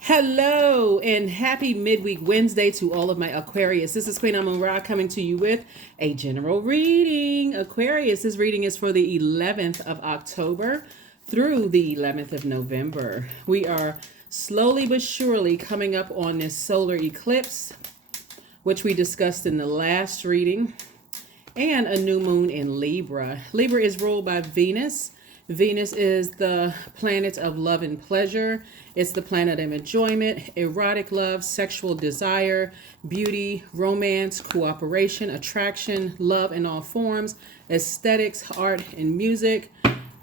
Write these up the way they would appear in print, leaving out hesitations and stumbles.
Hello and happy midweek Wednesday to all of my Aquarius. This is Queen Amun Ra coming to you with a general reading. Aquarius, this reading is for the 11th of October through the 11th of November. We are slowly but surely coming up on this solar eclipse, which we discussed in the last reading, and a new moon in Libra. Libra is ruled by Venus. Venus is the planet of love and pleasure. It's the planet of enjoyment, erotic love, sexual desire, beauty, romance, cooperation, attraction, love in all forms, aesthetics, art, and music.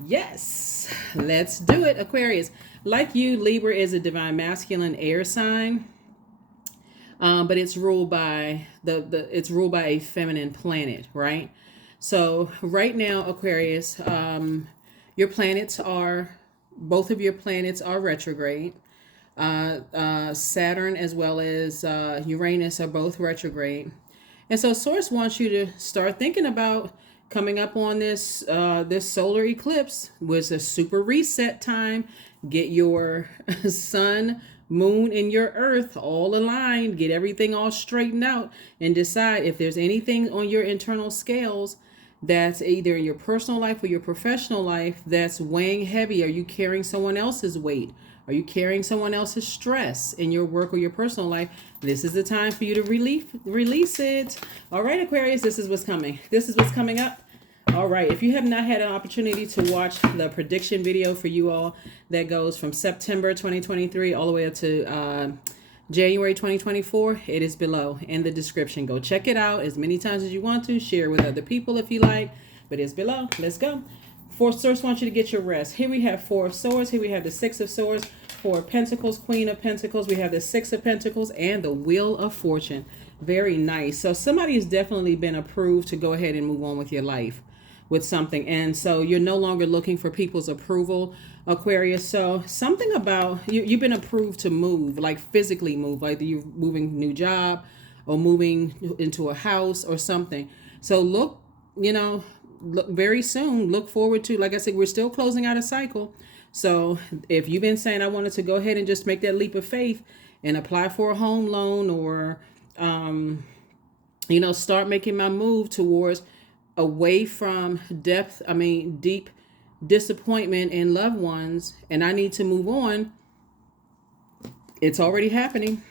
Yes, let's do it, Aquarius. Like you, Libra is a divine masculine air sign, but it's ruled by it's ruled by a feminine planet, right? So right now, Aquarius, your planets are, both of your planets are retrograde. Saturn as well as Uranus are both retrograde. And so Source wants you to start thinking about coming up on this solar eclipse was a super reset time. Get your sun, moon, and your earth all aligned. Get everything all straightened out and decide if there's anything on your internal scales that's either in your personal life or your professional life that's weighing heavy. Are you carrying someone else's weight? Are you carrying someone else's stress in your work or your personal life? This is the time for you to release it. All right, Aquarius, this is what's coming. This is what's coming up. All right, if you have not had an opportunity to watch the prediction video for you all that goes from September 2023 all the way up to January 2024, it is below in the description. Go check it out as many times as you want to. Share with other people if you like, but it's below. Let's go. Source wants you to get your rest. Here we have Four of Swords. Here we have the Six of Swords, Four of Pentacles, Queen of Pentacles. We have the Six of Pentacles and the Wheel of Fortune. Very nice. So somebody has definitely been approved to go ahead and move on with your life with something. And so you're no longer looking for people's approval, Aquarius. So something about you've been approved to move, like physically move, like you're moving new job or moving into a house or something. So look very soon, look forward to, like I said, we're still closing out a cycle. So if you've been saying, I wanted to go ahead and just make that leap of faith and apply for a home loan or, start making my move towards away from deep disappointment in loved ones, and I need to move on, it's already happening.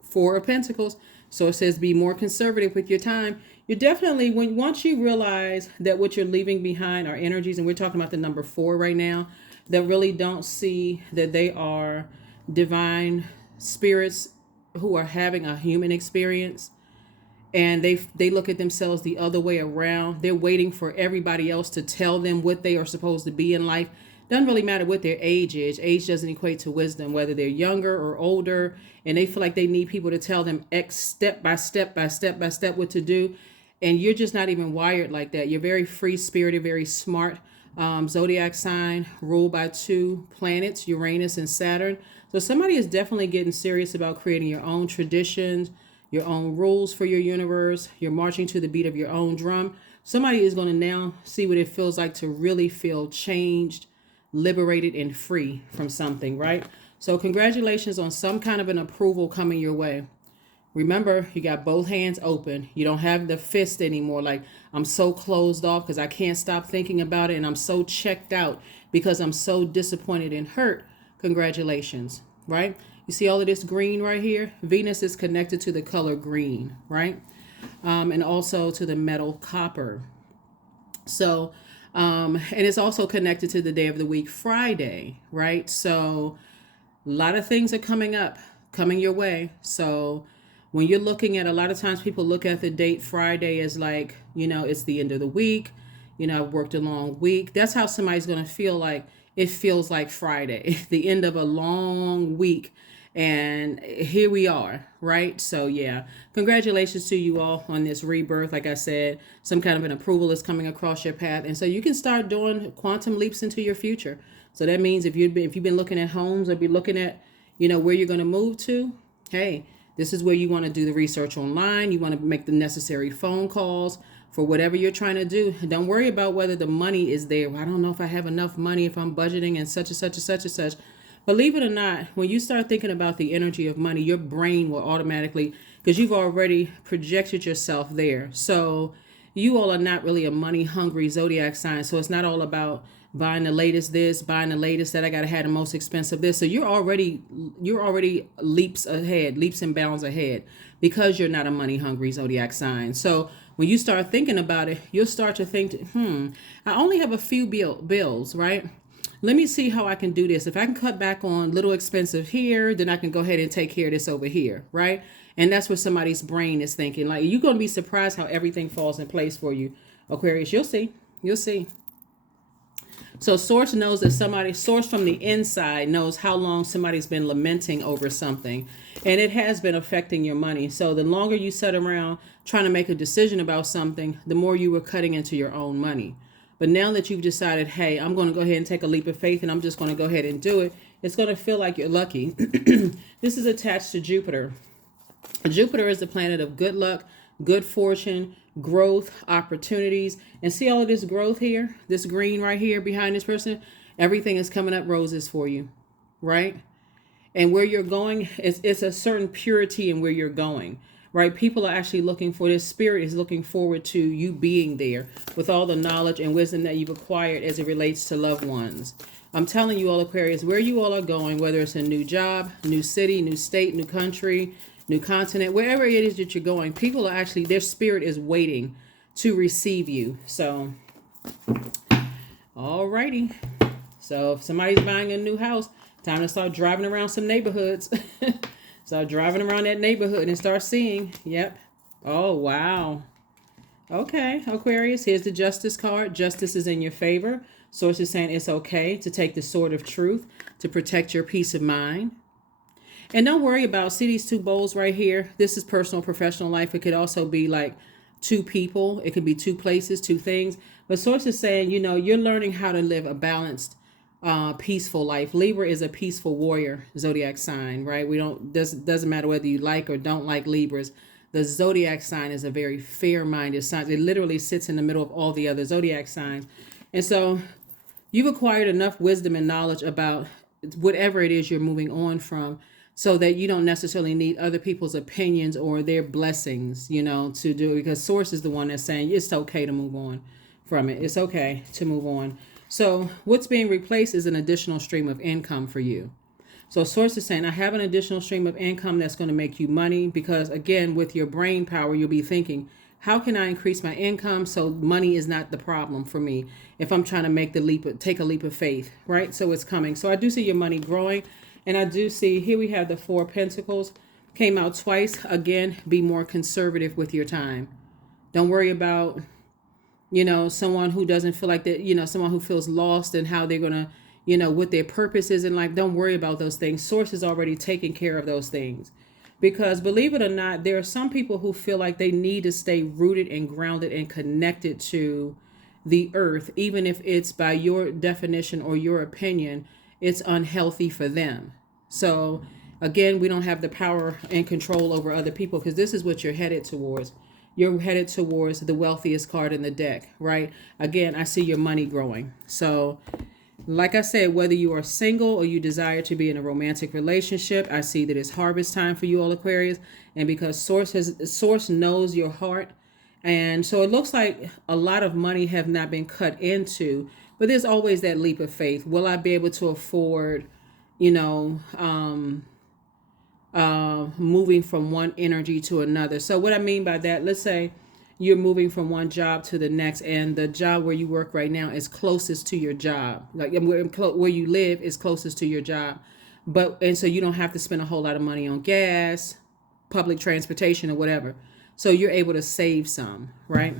Four of Pentacles. So it says be more conservative with your time. You're definitely, once you realize that what you're leaving behind are energies, and we're talking about the number 4 right now, that really don't see that they are divine spirits who are having a human experience, and they look at themselves the other way around. They're waiting for everybody else to tell them what they are supposed to be in life. Doesn't really matter what their age is. Age doesn't equate to wisdom, whether they're younger or older, and they feel like they need people to tell them X step by step what to do. And you're just not even wired like that. You're very free-spirited, very smart. Zodiac sign ruled by 2 planets, Uranus and Saturn. So somebody is definitely getting serious about creating your own traditions, your own rules for your universe. You're marching to the beat of your own drum. Somebody is going to now see what it feels like to really feel changed, liberated, and free from something, right? So congratulations on some kind of an approval coming your way. Remember, you got both hands open. You don't have the fist anymore. Like, I'm so closed off because I can't stop thinking about it, and I'm so checked out because I'm so disappointed and hurt. Congratulations, right? You see all of this green right here? Venus is connected to the color green, right? And also to the metal copper. So, and it's also connected to the day of the week, Friday, right? So a lot of things are coming your way. So when you're looking at, a lot of times people look at the date Friday as like, it's the end of the week. I've worked a long week. That's how somebody's going to feel like it feels like Friday, the end of a long week. And here we are, right? So yeah, congratulations to you all on this rebirth. Like I said, some kind of an approval is coming across your path. And so you can start doing quantum leaps into your future. So that means if you've been looking at homes or be looking at, where you're going to move to, hey, this is where you want to do the research online. You want to make the necessary phone calls for whatever you're trying to do. Don't worry about whether the money is there. I don't know if I have enough money, if I'm budgeting and such and such and such and such. believe it or not, when you start thinking about the energy of money, your brain will automatically, because you've already projected yourself there. So you all are not really a money hungry zodiac sign. So it's not all about buying the latest this, buying the latest that. I gotta have the most expensive this. So you're already leaps ahead, leaps and bounds ahead, because you're not a money hungry zodiac sign. So when you start thinking about it, you'll start to think, I only have a few bills, right? Let me see how I can do this. If I can cut back on little expensive here, then I can go ahead and take care of this over here, right? And that's what somebody's brain is thinking. Like, you're going to be surprised how everything falls in place for you, Aquarius. You'll see. You'll see. So source knows that source from the inside knows how long somebody's been lamenting over something. And it has been affecting your money. So the longer you sit around trying to make a decision about something, the more you were cutting into your own money. But now that you've decided, hey, I'm going to go ahead and take a leap of faith and I'm just going to go ahead and do it, it's going to feel like you're lucky. This is attached to Jupiter. Jupiter is the planet of good luck, good fortune, growth, opportunities. And see all of this growth here, this green right here behind this person? Everything is coming up roses for you, right? And where you're going, it's a certain purity in where you're going. Right? People are actually looking for this. Spirit is looking forward to you being there with all the knowledge and wisdom that you've acquired as it relates to loved ones. I'm telling you all, Aquarius, where you all are going, whether it's a new job, new city, new state, new country, new continent, wherever it is that you're going, people are actually, their spirit is waiting to receive you. So, alrighty. So if somebody's buying a new house, time to start driving around some neighborhoods. Start driving around that neighborhood and start seeing. Yep. Oh, wow. Okay, Aquarius, here's the Justice card. Justice is in your favor. Source is saying it's okay to take the sword of truth to protect your peace of mind. And don't worry about, see these two bowls right here? This is personal, professional life. It could also be like two people. It could be two places, two things. But Source is saying, you're learning how to live a balanced, peaceful life. Libra is a peaceful warrior zodiac sign, right? Doesn't matter whether you like or don't like Libras. The zodiac sign is a very fair-minded sign. It literally sits in the middle of all the other zodiac signs. And so you've acquired enough wisdom and knowledge about whatever it is you're moving on from, so that you don't necessarily need other people's opinions or their blessings, to do it, because Source is the one that's saying it's okay to move on from it. It's okay to move on. So what's being replaced is an additional stream of income for you. So Source is saying, I have an additional stream of income that's going to make you money, because again, with your brain power, you'll be thinking, how can I increase my income so money is not the problem for me if I'm trying to take a leap of faith, right? So it's coming. So I do see your money growing, and I do see here we have the 4 Pentacles came out twice. Again, be more conservative with your time. Don't worry about someone who doesn't feel like that, someone who feels lost and how they're going to, what their purpose is in life. Don't worry about those things. Source is already taking care of those things. Because believe it or not, there are some people who feel like they need to stay rooted and grounded and connected to the earth, even if it's by your definition or your opinion, it's unhealthy for them. So again, we don't have the power and control over other people, because this is what you're headed towards. You're headed towards the wealthiest card in the deck, right? Again, I see your money growing. So like I said, whether you are single or you desire to be in a romantic relationship, I see that it's harvest time for you all, Aquarius. And because Source knows your heart. And so it looks like a lot of money have not been cut into, but there's always that leap of faith. Will I be able to afford, moving from one energy to another? So what I mean by that, let's say you're moving from one job to the next, and the job where you work right now is closest to your job. Like where you live is closest to your job. And so you don't have to spend a whole lot of money on gas, public transportation, or whatever. So you're able to save some, right?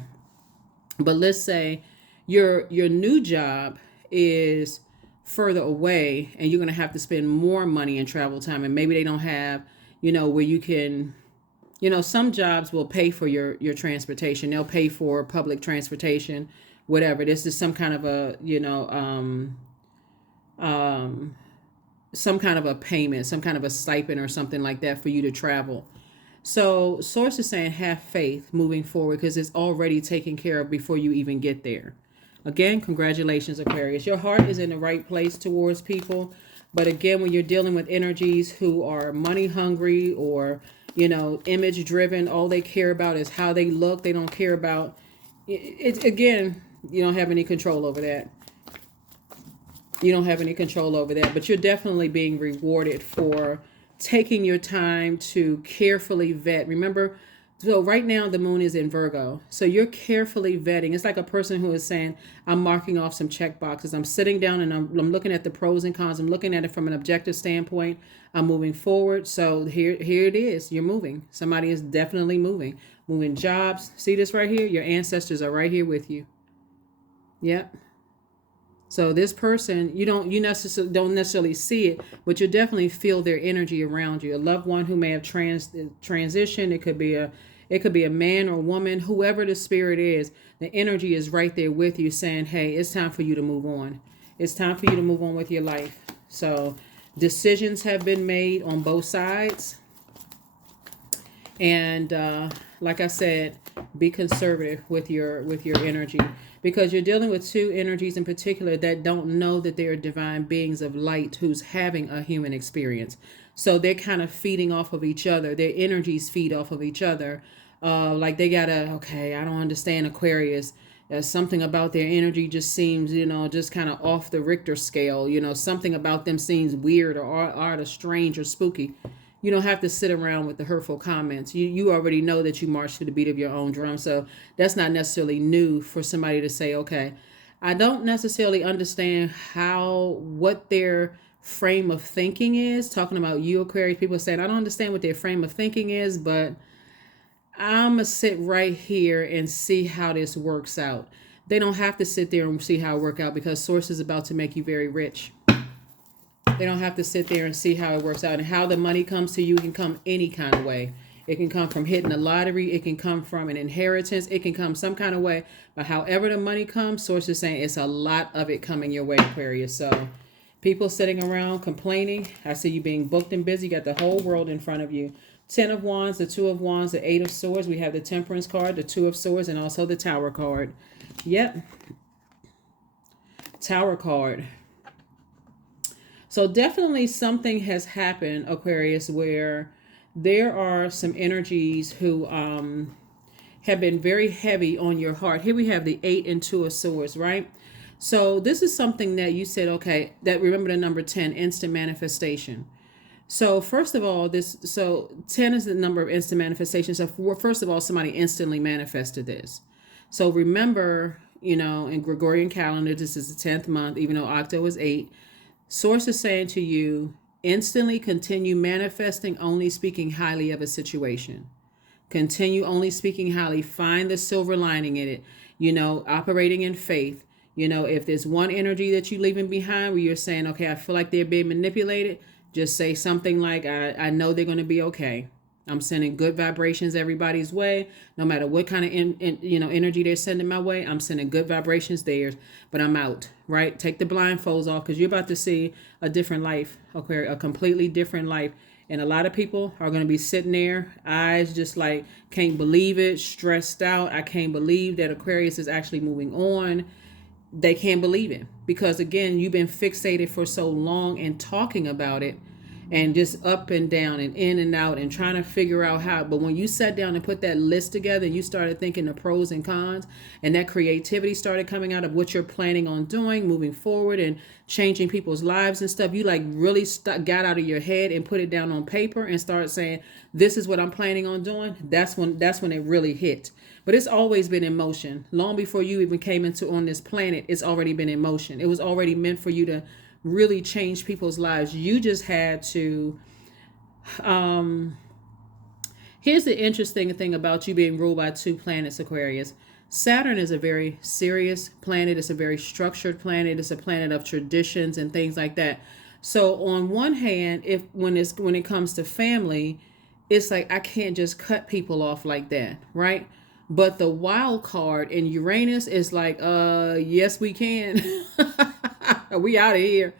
But let's say your new job is further away, and you're going to have to spend more money in travel time, and maybe they don't have, where you can, some jobs will pay for your transportation. They'll pay for public transportation, whatever. This is some kind of a, some kind of a payment, some kind of a stipend or something like that for you to travel. So Source is saying have faith moving forward, because it's already taken care of before you even get there. Again, congratulations, Aquarius. Your heart is in the right place towards people. But again, when you're dealing with energies who are money hungry or, image driven, all they care about is how they look. They don't care about it. Again, you don't have any control over that. You don't have any control over that, but you're definitely being rewarded for taking your time to carefully vet. Remember, so right now the moon is in Virgo. So you're carefully vetting. It's like a person who is saying, I'm marking off some check boxes. I'm sitting down and I'm looking at the pros and cons. I'm looking at it from an objective standpoint. I'm moving forward. So here it is. You're moving. Somebody is definitely moving. Moving jobs. See this right here? Your ancestors are right here with you. Yep. So this person, you don't necessarily see it, but you definitely feel their energy around you. A loved one who may have transitioned. It could be a man or woman, whoever the spirit is. The energy is right there with you, saying, "Hey, it's time for you to move on. It's time for you to move on with your life." So decisions have been made on both sides, and like I said, be conservative with your energy. Because you're dealing with two energies in particular that don't know that they are divine beings of light who's having a human experience. So they're kind of feeding off of each other. Their energies feed off of each other. Like they okay, I don't understand Aquarius. Something about their energy just seems, just kind of off the Richter scale. Something about them seems weird or odd or strange or spooky. You don't have to sit around with the hurtful comments. You already know that you march to the beat of your own drum. So that's not necessarily new for somebody to say, okay, I don't necessarily understand what their frame of thinking is. Talking about you, Aquarius, people saying, I don't understand what their frame of thinking is, but I'm going to sit right here and see how this works out. They don't have to sit there and see how it works out because Source is about to make you very rich. They don't have to sit there and see how it works out. And how the money comes to you can come any kind of way. It can come from hitting the lottery. It can come from an inheritance. It can come some kind of way. But however the money comes, Source is saying it's a lot of it coming your way, Aquarius. So people sitting around complaining. I see you being booked and busy. You got the whole world in front of you. 10 of Wands, the 2 of Wands, the 8 of Swords. We have the Temperance card, the 2 of Swords, and also the Tower card. Yep. Tower card. So definitely something has happened, Aquarius, where there are some energies who have been very heavy on your heart. Here we have the 8 and 2 of Swords, right? So this is something that you said, okay, that remember the number 10, instant manifestation. So first of all, 10 is the number of instant manifestations. So first of all, somebody instantly manifested this. So remember, in Gregorian calendar, this is the 10th month, even though Octo is 8. Source is saying to you, instantly continue manifesting, only speaking highly of a situation. Continue only speaking highly. Find the silver lining in it, operating in faith. If there's one energy that you're leaving behind where you're saying, okay, I feel like they're being manipulated, just say something like, I know they're going to be okay. I'm sending good vibrations everybody's way. No matter what kind of energy they're sending my way, I'm sending good vibrations theirs. But I'm out, right? Take the blindfolds off because you're about to see a different life, okay? A completely different life. And a lot of people are going to be sitting there, eyes just like, can't believe it, stressed out. I can't believe that Aquarius is actually moving on. They can't believe it because, again, you've been fixated for so long and talking about it. And just up and down and in and out and trying to figure out how. But when you sat down and put that list together, you started thinking the pros and cons, and that creativity started coming out of what you're planning on doing, moving forward and changing people's lives and stuff. You like really got out of your head and put it down on paper and started saying, this is what I'm planning on doing. That's when it really hit. But it's always been in motion. Long before you even came on this planet, it's already been in motion. It was already meant for you to really change people's lives. You just had to here's the interesting thing about you being ruled by 2 planets, Aquarius. Saturn is a very serious planet. It's a very structured planet. It's a planet of traditions and things like that. So on one hand, when it comes to family, it's like I can't just cut people off like that, right? But the wild card in Uranus is like, yes, we can. We out of here.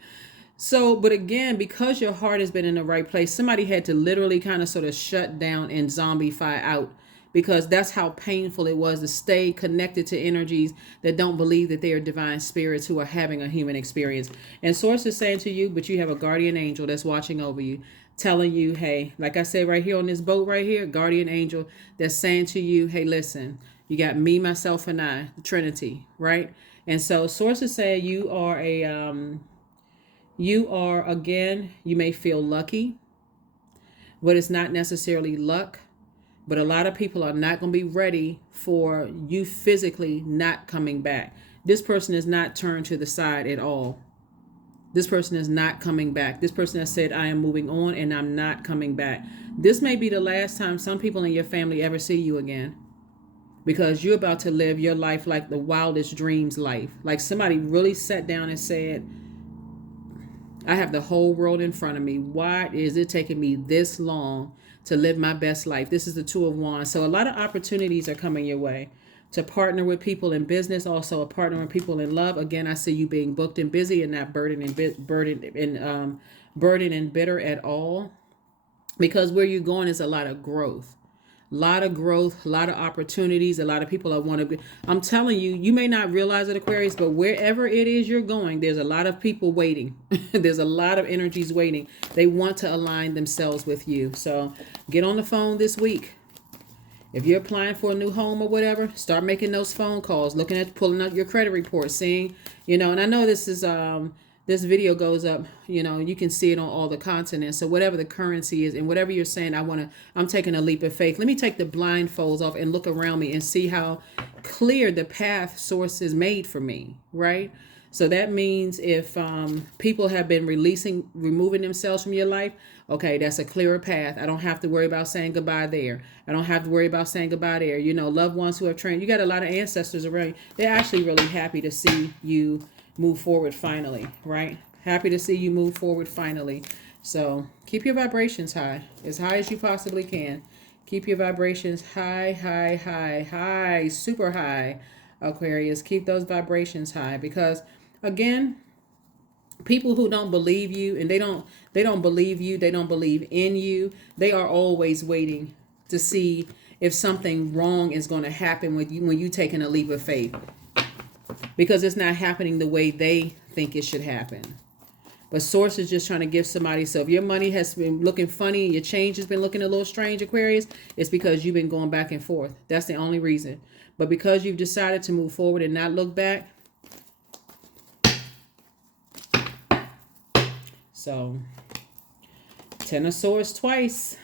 So, but again, because your heart has been in the right place, somebody had to literally kind of sort of shut down and zombify out because that's how painful it was to stay connected to energies that don't believe that they are divine spirits who are having a human experience. And Source is saying to you, but you have a guardian angel that's watching over you, telling you, hey, like I said right here on this boat right here, guardian angel that's saying to you, hey, listen, you got me, myself, and I, the Trinity, right? And so Source is saying again, you may feel lucky, but it's not necessarily luck. But a lot of people are not going to be ready for you physically not coming back. This person is not turned to the side at all. This person is not coming back. This person has said, I am moving on and I'm not coming back. This may be the last time some people in your family ever see you again, because you're about to live your life like the wildest dreams life. Like somebody really sat down and said, I have the whole world in front of me. Why is it taking me this long to live my best life? This is the Two of Wands. So a lot of opportunities are coming your way to partner with people in business, also a partner with people in love. Again, I see you being booked and busy and not burdened and bitter at all, because where you're going is a lot of growth. A lot of growth, a lot of opportunities, a lot of people that want to be. I'm telling you, you may not realize it, Aquarius, but wherever it is you're going, there's a lot of people waiting. There's a lot of energies waiting. They want to align themselves with you. So get on the phone this week. If you're applying for a new home or whatever, start making those phone calls, pulling up your credit report, seeing, and I know this video goes up, you can see it on all the continents. So whatever the currency is and whatever you're saying, I'm taking a leap of faith. Let me take the blindfolds off and look around me and see how clear the path Source is made for me, right? So that means if people have been removing themselves from your life, okay, that's a clearer path. I don't have to worry about saying goodbye there. I don't have to worry about saying goodbye there. Loved ones who have trained, you got a lot of ancestors around you. They're actually really happy to see you move forward finally, right? Happy to see you move forward finally. So keep your vibrations high as you possibly can. Keep your vibrations high, high, high, high, super high, Aquarius. Keep those vibrations high, because again, people who don't believe you, and they don't believe you, they don't believe in you, they are always waiting to see if something wrong is going to happen with you when you taking a leap of faith, because it's not happening the way they think it should happen. But Source is just trying to give somebody. So if your money has been looking funny, your change has been looking a little strange, Aquarius, it's because you've been going back and forth. That's the only reason. But because you've decided to move forward and not look back. So 10 of Swords twice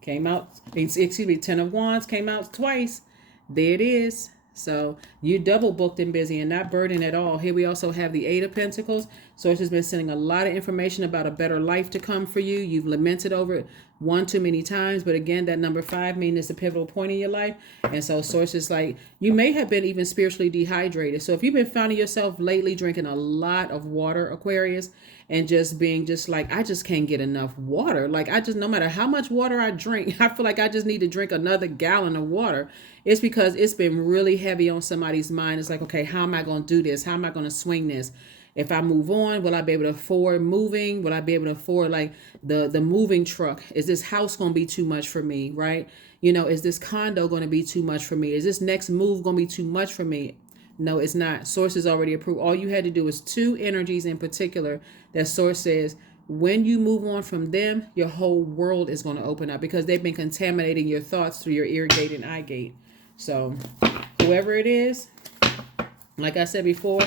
came out. Ten of Wands came out twice. There it is. So you're double booked and busy and not burdened at all. Here we also have the Eight of Pentacles. Source has been sending a lot of information about a better life to come for you. You've lamented over it one too many times. But again, that number 5 means it's a pivotal point in your life. And so Source is like, you may have been even spiritually dehydrated. So if you've been finding yourself lately drinking a lot of water, Aquarius, and just being just like, I just can't get enough water. Like no matter how much water I drink, I feel like I just need to drink another gallon of water. It's because it's been really heavy on somebody's mind. It's like, okay, how am I going to do this? How am I going to swing this? If I move on, will I be able to afford moving? Will I be able to afford like the moving truck? Is this house going to be too much for me? Right? Is this condo going to be too much for me? Is this next move going to be too much for me? No, it's not. Source is already approved. All you had to do is 2 energies in particular that Source says, when you move on from them, your whole world is going to open up, because they've been contaminating your thoughts through your ear gate and eye gate. So whoever it is, like I said before,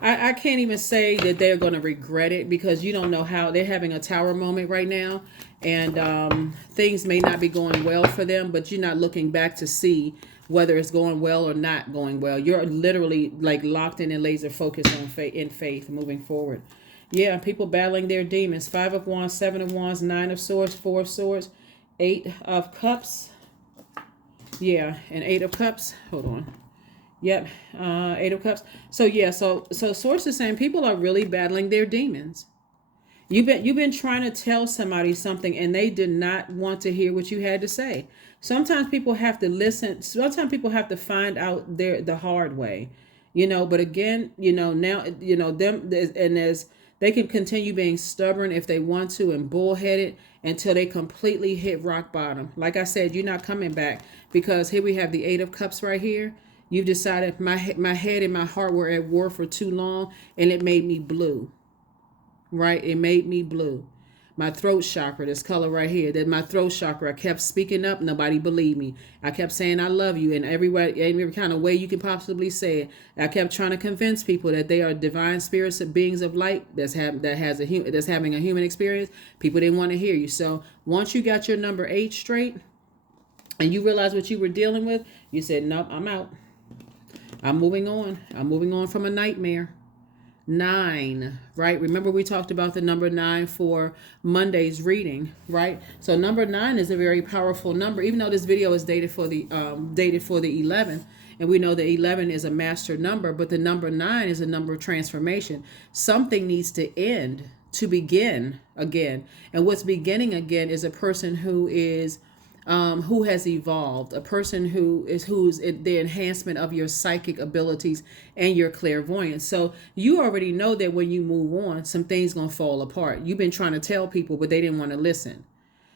I can't even say that they're going to regret it, because you don't know how. They're having a tower moment right now, and things may not be going well for them, but you're not looking back to see whether it's going well or not going well. You're literally like locked in and laser focused on faith moving forward. Yeah, people battling their demons. 5 of Wands, 7 of Wands, 9 of Swords, 4 of Swords, 8 of Cups. Yeah, and 8 of Cups. Hold on. Yep, 8 of Cups. So yeah, so Source is saying people are really battling their demons. You've been trying to tell somebody something and they did not want to hear what you had to say. Sometimes people have to listen. Sometimes people have to find out the hard way, But again, now them, and They can continue being stubborn if they want to and bullheaded until they completely hit rock bottom. Like I said, you're not coming back, because here we have the Eight of Cups right here. You've decided my head and my heart were at war for too long, and it made me blue, right? It made me blue. My throat chakra, this color right here, that my throat chakra, I kept speaking up. Nobody believed me. I kept saying I love you in every way, every kind of way you can possibly say it. I kept trying to convince people that they are divine spirits, beings of light that's having a human experience. People didn't want to hear you. So once you got your number 8 straight and you realized what you were dealing with, you said, nope, I'm out. I'm moving on. I'm moving on from a nightmare. 9, right? Remember we talked about the number 9 for Monday's reading, right? So number 9 is a very powerful number, even though this video is dated for the 11th, and we know that 11 is a master number, but the number 9 is a number of transformation. Something needs to end to begin again, and what's beginning again is a person who has evolved, a person who's the enhancement of your psychic abilities and your clairvoyance. So you already know that when you move on, some things gonna fall apart. You've been trying to tell people, but they didn't want to listen.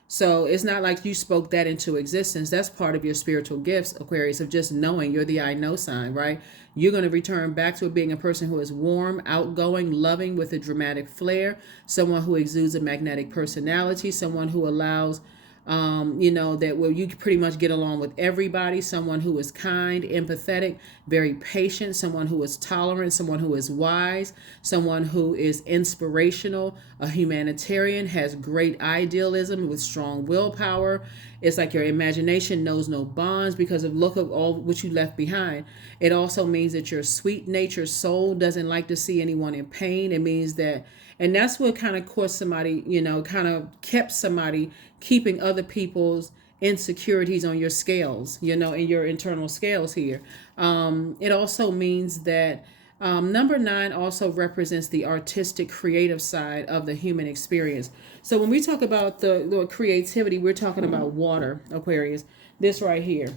So it's not like you spoke that into existence. That's part of your spiritual gifts, Aquarius, of just knowing. You're the I know sign, right? You're going to return back to being a person who is warm, outgoing, loving, with a dramatic flair, someone who exudes a magnetic personality, someone who allows that where you pretty much get along with everybody, someone who is kind, empathetic, very patient, someone who is tolerant, someone who is wise, someone who is inspirational, a humanitarian, has great idealism with strong willpower. It's like your imagination knows no bonds because of look of all what you left behind. It also means that your sweet natured soul doesn't like to see anyone in pain. It means that, and that's what kind of caused somebody, kind of kept somebody keeping other people's insecurities on your scales, in your internal scales here. It also means that number 9 also represents the artistic, creative side of the human experience. So when we talk about the creativity, we're talking about water, Aquarius. This right here,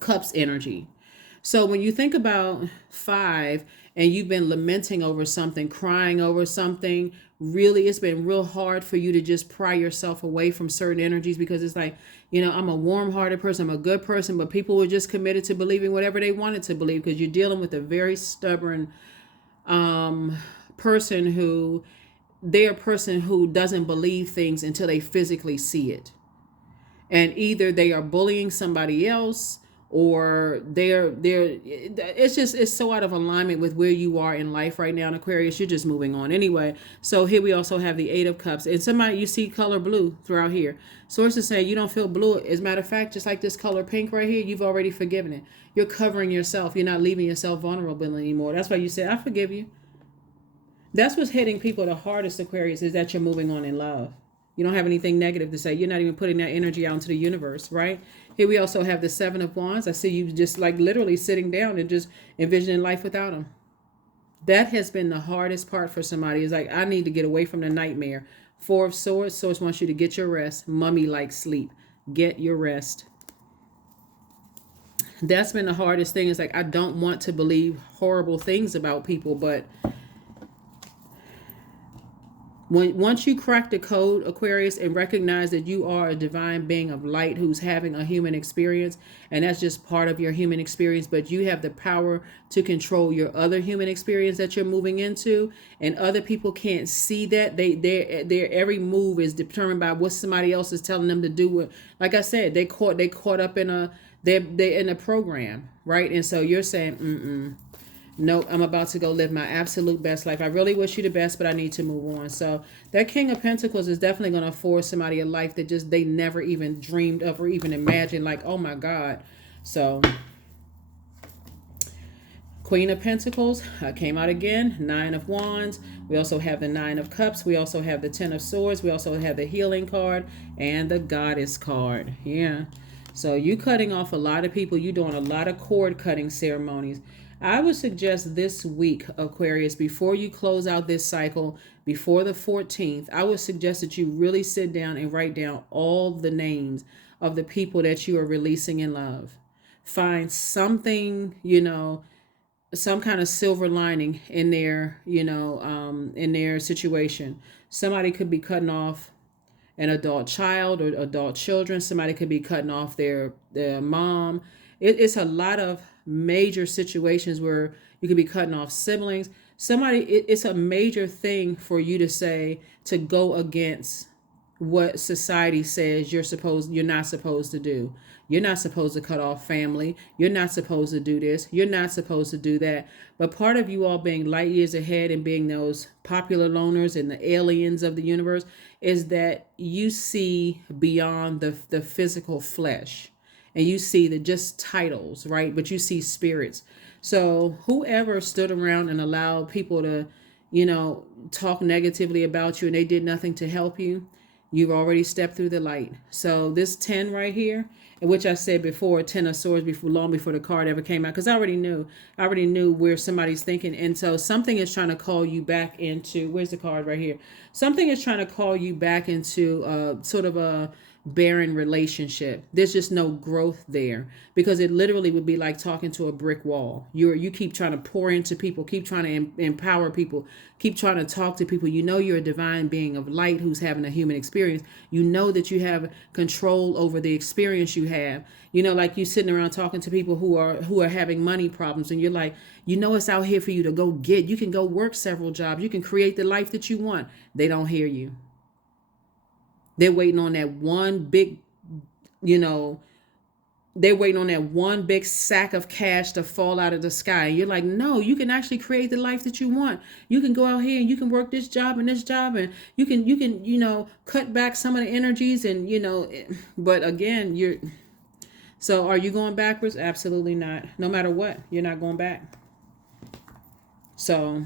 cups energy. So when you think about 5 and you've been lamenting over something, crying over something, really, it's been real hard for you to just pry yourself away from certain energies, because it's like, I'm a warm-hearted person, I'm a good person, but people were just committed to believing whatever they wanted to believe, because you're dealing with a very stubborn person they're a person who doesn't believe things until they physically see it. And either they are bullying somebody else, or it's so out of alignment with where you are in life right now in Aquarius. You're just moving on anyway. So here we also have the 8 of Cups, and somebody, you see color blue throughout here. Sources say you don't feel blue. As a matter of fact, just like this color pink right here, you've already forgiven it. You're covering yourself. You're not leaving yourself vulnerable anymore. That's why you said, I forgive you. That's what's hitting people the hardest, Aquarius, is that you're moving on in love. You don't have anything negative to say. You're not even putting that energy out into the universe, right? Here we also have the 7 of Wands. I see you just like literally sitting down and just envisioning life without them. That has been the hardest part for somebody. Is like, I need to get away from the nightmare. 4 of Swords. Swords wants you to get your rest. Mummy-like sleep. Get your rest. That's been the hardest thing. Is like, I don't want to believe horrible things about people, but once you crack the code, Aquarius, and recognize that you are a divine being of light who's having a human experience, and that's just part of your human experience, but you have the power to control your other human experience that you're moving into, and other people can't see that. Their every move is determined by what somebody else is telling them to do. Like I said, they caught up in they're in a program, right? And so you're saying, nope, I'm about to go live my absolute best life. I really wish you the best, but I need to move on. So that King of Pentacles is definitely going to afford somebody a life that just they never even dreamed of or even imagined. Like, oh my God. So Queen of Pentacles came out again. 9 of Wands. We also have the 9 of Cups. We also have the 10 of Swords. We also have the Healing card and the Goddess card. Yeah. So you cutting off a lot of people. You doing a lot of cord cutting ceremonies. I would suggest this week, Aquarius, before you close out this cycle, before the 14th, I would suggest that you really sit down and write down all the names of the people that you are releasing in love. Find something, some kind of silver lining in their, in their situation. Somebody could be cutting off an adult child or adult children. Somebody could be cutting off their mom. It's a lot of major situations where you could be cutting off siblings. It's a major thing for you to say, to go against what society says you're not supposed to do. You're not supposed to cut off family. You're not supposed to do this. You're not supposed to do that. But part of you all being light years ahead and being those popular loners and the aliens of the universe is that you see beyond the physical flesh, and you see the just titles, right? But you see spirits. So whoever stood around and allowed people to, talk negatively about you and they did nothing to help you, you've already stepped through the light. So this 10 right here, in which I said before, 10 of swords, long before the card ever came out, because I already knew where somebody's thinking. And so something is trying to call you back into, where's the card right here? Something is trying to call you back into sort of a barren relationship. There's just no growth there, because it literally would be like talking to a brick wall. You keep trying to pour into people, keep trying to empower people, keep trying to talk to people. You're a divine being of light who's having a human experience. You know that you have control over the experience you have. Like you sitting around talking to people who are having money problems, and you're like, it's out here for you to go get. You can go work several jobs. You can create the life that you want. They don't hear you. They're waiting on that one big, they're waiting on that one big sack of cash to fall out of the sky. And you're like, no, you can actually create the life that you want. You can go out here and you can work this job and this job, and you can, cut back some of the energies and, but again, so are you going backwards? Absolutely not. No matter what, you're not going back. So,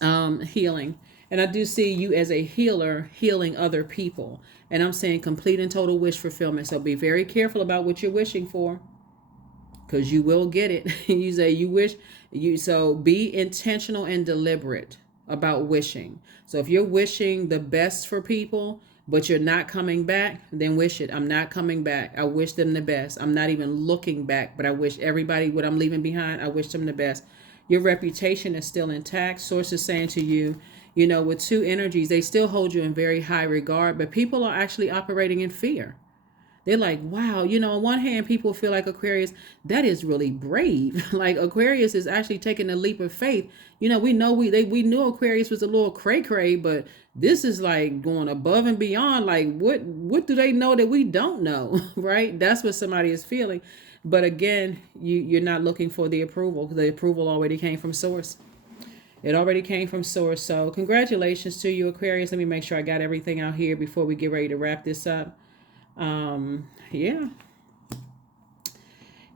healing. And I do see you as a healer, healing other people. And I'm saying complete and total wish fulfillment. So be very careful about what you're wishing for, because you will get it. You say you wish so be intentional and deliberate about wishing. So if you're wishing the best for people, but you're not coming back, then wish it. I'm not coming back. I wish them the best. I'm not even looking back, but I wish everybody what I'm leaving behind, I wish them the best. Your reputation is still intact. Source is saying to you, with two energies, they still hold you in very high regard, but people are actually operating in fear. They're like, wow, on one hand, people feel like Aquarius, that is really brave. Like Aquarius is actually taking a leap of faith. We knew Aquarius was a little cray-cray, but this is like going above and beyond. Like what do they know that we don't know? Right? That's what somebody is feeling. But again, you're not looking for the approval. The approval already came from source. It already came from source. So congratulations to you, Aquarius. Let me make sure I got everything out here before we get ready to wrap this up. Yeah.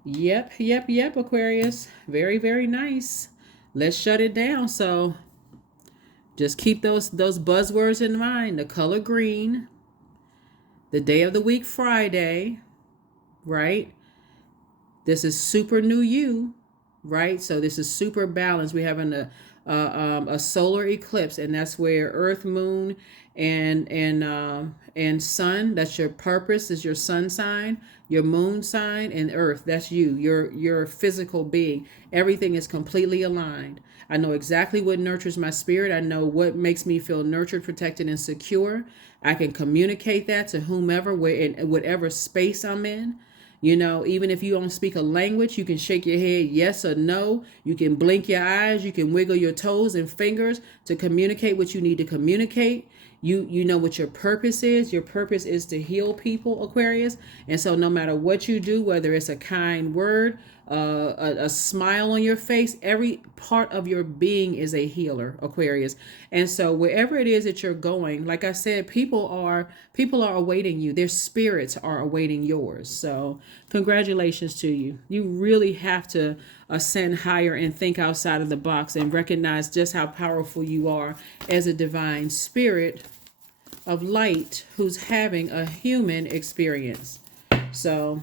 Yep, Aquarius. Very, very nice. Let's shut it down. So just keep those buzzwords in mind. The color green. The day of the week, Friday. Right? This is super new you. Right? So this is super balanced. We're having a solar eclipse, and that's where Earth, Moon, and Sun. That's your purpose. Is your Sun sign, your Moon sign, and Earth. That's you. Your physical being. Everything is completely aligned. I know exactly what nurtures my spirit. I know what makes me feel nurtured, protected, and secure. I can communicate that to whomever, in whatever space I'm in. Even if you don't speak a language, you can shake your head yes or no. You can blink your eyes. You can wiggle your toes and fingers to communicate what you need to communicate. You know what your purpose is. Your purpose is to heal people, Aquarius. And so no matter what you do, whether it's a kind word, a smile on your face, every part of your being is a healer, Aquarius. And so wherever it is that you're going, like I said, people are awaiting you. Their spirits are awaiting yours. So congratulations to you. You really have to ascend higher and think outside of the box and recognize just how powerful you are as a divine spirit of light who's having a human experience. So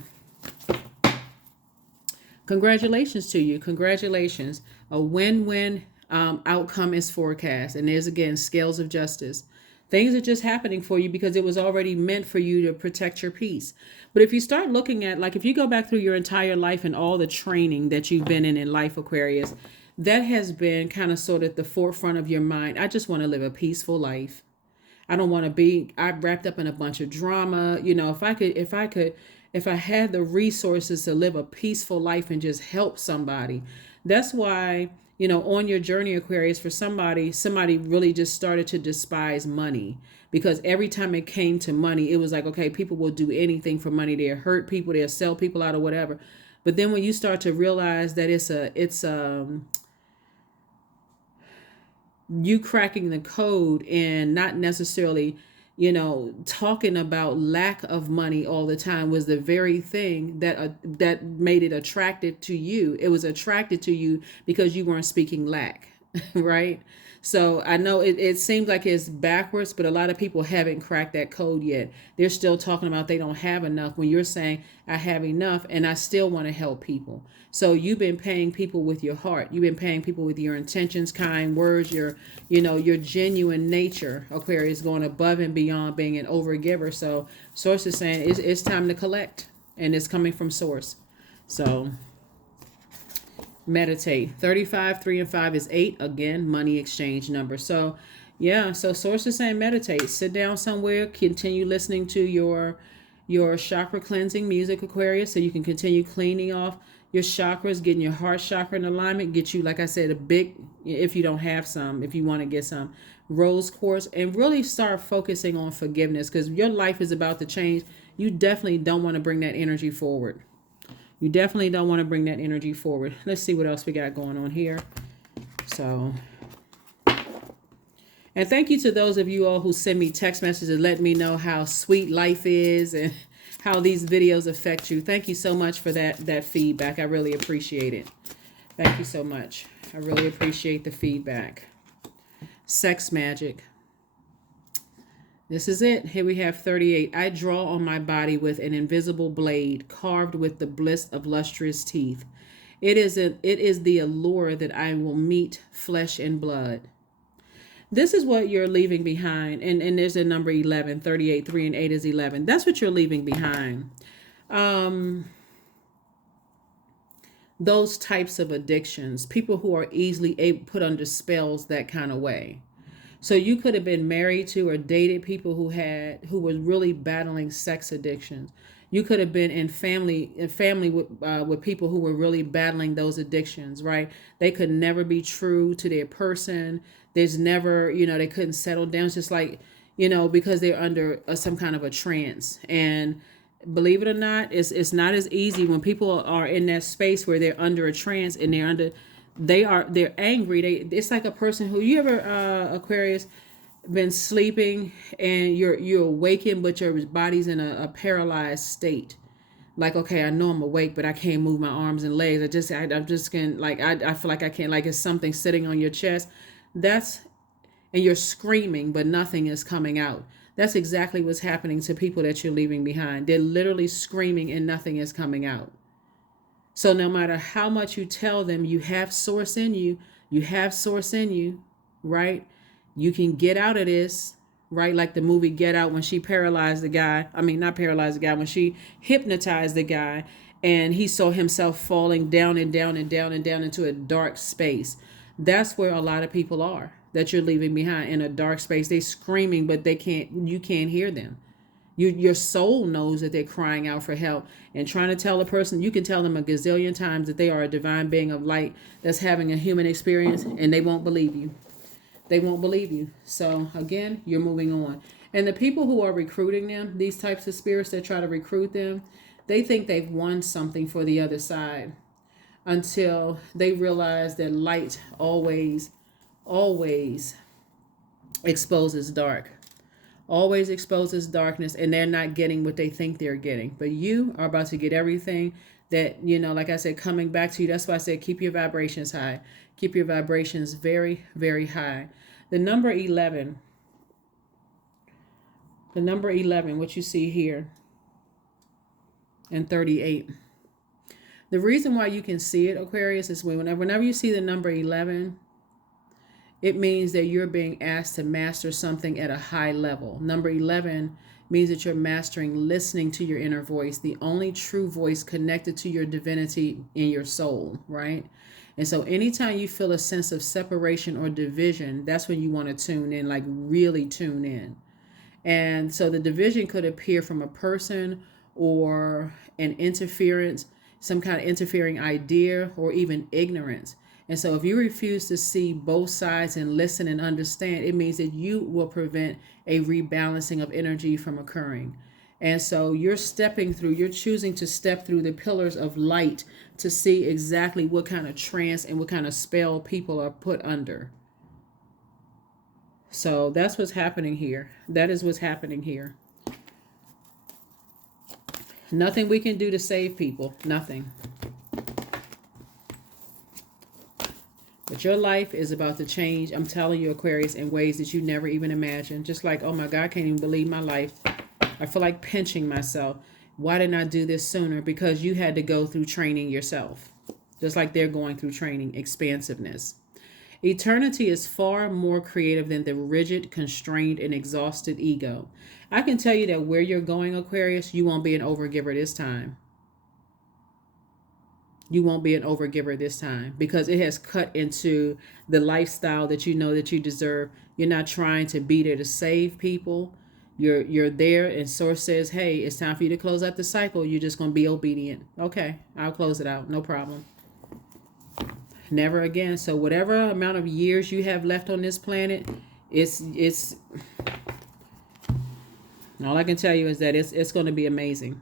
congratulations to you. Congratulations. A win-win outcome is forecast. And there's, again, scales of justice. Things are just happening for you because it was already meant for you to protect your peace. But if you start looking at, like, if you go back through your entire life and all the training that you've been in life, Aquarius, that has been kind of sort of at the forefront of your mind. I just want to live a peaceful life. I don't want to be I wrapped up in a bunch of drama. If I had the resources to live a peaceful life and just help somebody. That's why, on your journey, Aquarius, for somebody really just started to despise money, because every time it came to money, it was like, okay, people will do anything for money. They'll hurt people, they'll sell people out or whatever. But then when you start to realize that it's you cracking the code and not necessarily, talking about lack of money all the time was the very thing that made it attractive to you. It was attracted to you because you weren't speaking lack, right? So I know it seems like it's backwards, but a lot of people haven't cracked that code yet. They're still talking about they don't have enough when you're saying, I have enough and I still want to help people. So you've been paying people with your heart. You've been paying people with your intentions, kind words, your genuine nature. Aquarius, going above and beyond being an overgiver. So Source is saying it's time to collect, and it's coming from Source. So meditate. 35, 3 and 5 is 8. Again, money exchange number. So yeah, so Source is saying meditate. Sit down somewhere, continue listening to your chakra cleansing music, Aquarius, so you can continue cleaning off your chakras, getting your heart chakra in alignment, get you, like I said, a big, if you don't have some, if you want to get some, rose quartz, and really start focusing on forgiveness, because your life is about to change. You definitely don't want to bring that energy forward. You definitely don't want to bring that energy forward. Let's see what else we got going on here. So, and thank you to those of you all who send me text messages, let me know how sweet life is and how these videos affect you. Thank you so much for that feedback. I really appreciate it. Thank you so much. I really appreciate the feedback. Sex magic. This is it. Here we have 38. I draw on my body with an invisible blade carved with the bliss of lustrous teeth. It is the allure that I will meet flesh and blood. This is what you're leaving behind. And there's a number 11, 38, 3 and 8 is 11. That's what you're leaving behind. Those types of addictions, people who are easily put under spells that kind of way. So you could have been married to or dated people who were really battling sex addictions. You could have been in family with people who were really battling those addictions, right? They could never be true to their person. There's never, they couldn't settle down. It's just like, because they're under some kind of a trance. And believe it or not, it's not as easy when people are in that space where they're under a trance and they're angry. It's like a person who, you ever, Aquarius, been sleeping and you're awakened, but your body's in a paralyzed state. Like, okay, I know I'm awake, but I can't move my arms and legs. I'm just can, like, I feel like I can't, like it's something sitting on your chest. And you're screaming, but nothing is coming out. That's exactly what's happening to people that you're leaving behind. They're literally screaming and nothing is coming out. So no matter how much you tell them you have source in you, right? You can get out of this, right? Like the movie Get Out, when she paralyzed the guy. I mean, not paralyzed the guy, when she hypnotized the guy and he saw himself falling down and down and down and down into a dark space. That's where a lot of people are that you're leaving behind, in a dark space. They're screaming, but you can't hear them. Your soul knows that they're crying out for help, and trying to tell a person, you can tell them a gazillion times that they are a divine being of light that's having a human experience, and they won't believe you. They won't believe you. So again, you're moving on. And the people who are recruiting them, these types of spirits that try to recruit them, they think they've won something for the other side, until they realize that light always exposes dark. Always exposes darkness, and they're not getting what they think they're getting. But you are about to get everything that, like I said, coming back to you. That's why I said keep your vibrations high. Keep your vibrations very, very high. The number 11, what you see here, and 38. The reason why you can see it, Aquarius, is whenever you see the number 11, It means that you're being asked to master something at a high level. Number 11 means that you're mastering listening to your inner voice, the only true voice connected to your divinity in your soul, right? And so anytime you feel a sense of separation or division, that's when you want to tune in, like really tune in. And so the division could appear from a person or an interference, some kind of interfering idea, or even ignorance. And so if you refuse to see both sides and listen and understand, it means that you will prevent a rebalancing of energy from occurring. And so you're choosing to step through the pillars of light to see exactly what kind of trance and what kind of spell people are put under. So that's what's happening here. That is what's happening here. Nothing we can do to save people. Nothing. But your life is about to change, I'm telling you, Aquarius, in ways that you never even imagined. Just like, oh my God, I can't even believe my life. I feel like pinching myself. Why didn't I do this sooner? Because you had to go through training yourself. Just like they're going through training, expansiveness. Eternity is far more creative than the rigid, constrained, and exhausted ego. I can tell you that where you're going, Aquarius, you won't be an overgiver this time. You won't be an overgiver this time because it has cut into the lifestyle that you know that you deserve. You're not trying to be there to save people. You're there, and source says, hey, it's time for you to close out the cycle. You're just going to be obedient. Okay, I'll close it out. No problem. Never again. So whatever amount of years you have left on this planet, it's all I can tell you is that it's going to be amazing.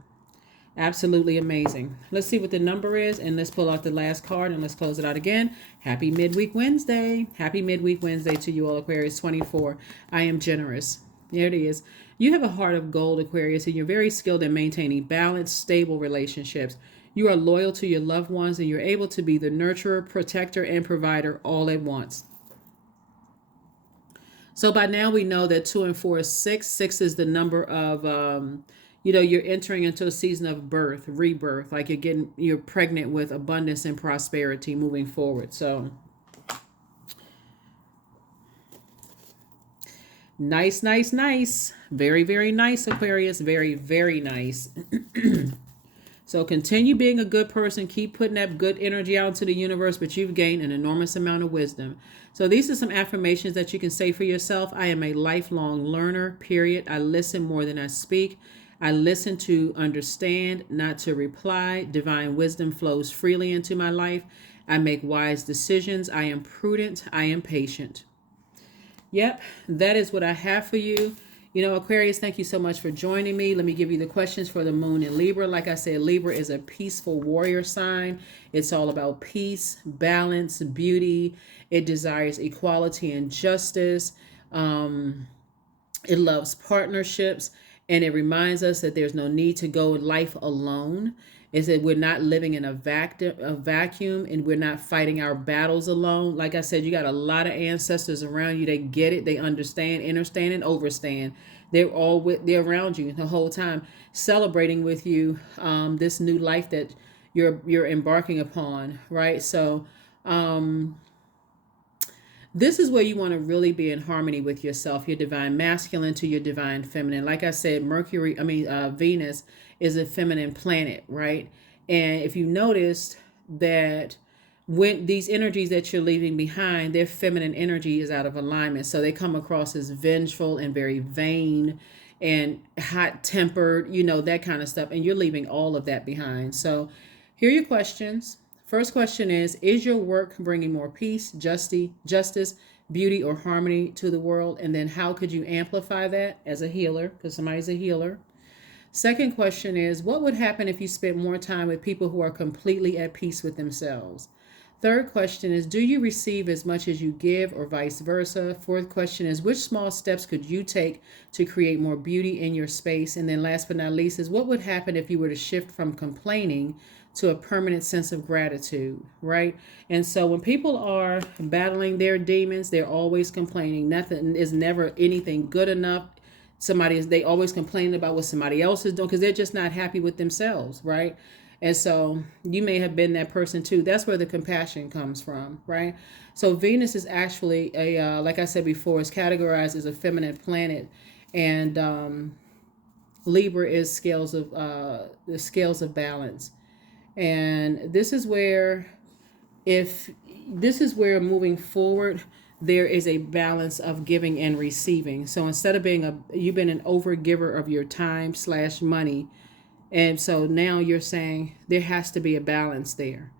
Absolutely amazing. Let's see what the number is, and let's pull out the last card, and let's close it out again. Happy Midweek Wednesday. Happy Midweek Wednesday to you all, Aquarius 24. I am generous. There it is. You have a heart of gold, Aquarius, and you're very skilled in maintaining balanced, stable relationships. You are loyal to your loved ones, and you're able to be the nurturer, protector, and provider all at once. So by now we know that 2 and 4 is 6. 6 is the number of, you're entering into a season of birth, rebirth, like you're pregnant with abundance and prosperity moving forward. So nice, nice, nice. Very, very nice, Aquarius. Very, very nice. So continue being a good person. Keep putting that good energy out into the universe, but you've gained an enormous amount of wisdom. So these are some affirmations that you can say for yourself. I am a lifelong learner, period. I listen more than I speak. I listen to understand, not to reply. Divine wisdom flows freely into my life. I make wise decisions. I am prudent. I am patient. Yep, that is what I have for you. Aquarius, thank you so much for joining me. Let me give you the questions for the moon in Libra. Like I said, Libra is a peaceful warrior sign. It's all about peace, balance, beauty. It desires equality and justice. It loves partnerships. And it reminds us that there's no need to go life alone. Is that we're not living in a vacuum, and we're not fighting our battles alone. Like I said, you got a lot of ancestors around you. They get it. They understand, understand, and overstand. They're around you the whole time, celebrating with you this new life that you're embarking upon, right? So this is where you want to really be in harmony with yourself, your divine masculine to your divine feminine. Like I said, Venus is a feminine planet, right? And if you noticed that when these energies that you're leaving behind, their feminine energy is out of alignment. So they come across as vengeful and very vain and hot-tempered, that kind of stuff. And you're leaving all of that behind. So here are your questions. First question is your work bringing more peace, justice, beauty, or harmony to the world? And then how could you amplify that as a healer? Because somebody's a healer. Second question is, what would happen if you spent more time with people who are completely at peace with themselves? Third question is, do you receive as much as you give, or vice versa? Fourth question is, which small steps could you take to create more beauty in your space? And then last but not least is, what would happen if you were to shift from complaining to a permanent sense of gratitude, right? And so when people are battling their demons, they're always complaining. Nothing is never anything good enough. They always complaining about what somebody else is doing because they're just not happy with themselves, right? And so you may have been that person too. That's where the compassion comes from, right? So Venus is actually like I said before, is categorized as a feminine planet, and Libra is the scales of balance. And this is where moving forward there is a balance of giving and receiving. So instead of you've been an overgiver of your time slash money, and so now you're saying there has to be a balance there.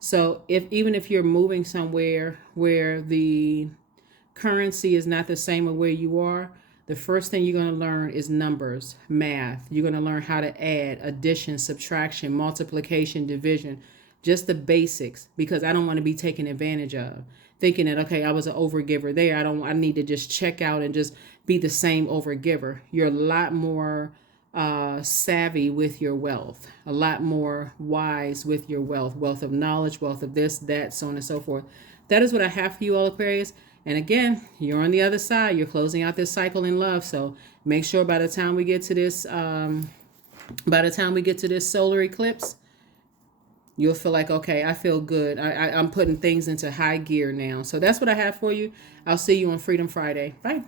So even if you're moving somewhere where the currency is not the same as where you are, the first thing you're going to learn is numbers, math. You're going to learn how to add, addition, subtraction, multiplication, division, just the basics, because I don't want to be taken advantage of. Thinking that, okay, I was an overgiver there. I need to just check out and just be the same overgiver. You're a lot more savvy with your wealth, a lot more wise with your wealth of knowledge, wealth of this, that, so on and so forth. That is what I have for you all, Aquarius. And again, you're on the other side. You're closing out this cycle in love. So make sure by the time we get to this, solar eclipse, you'll feel like, okay, I feel good. I'm putting things into high gear now. So that's what I have for you. I'll see you on Freedom Friday. Bye.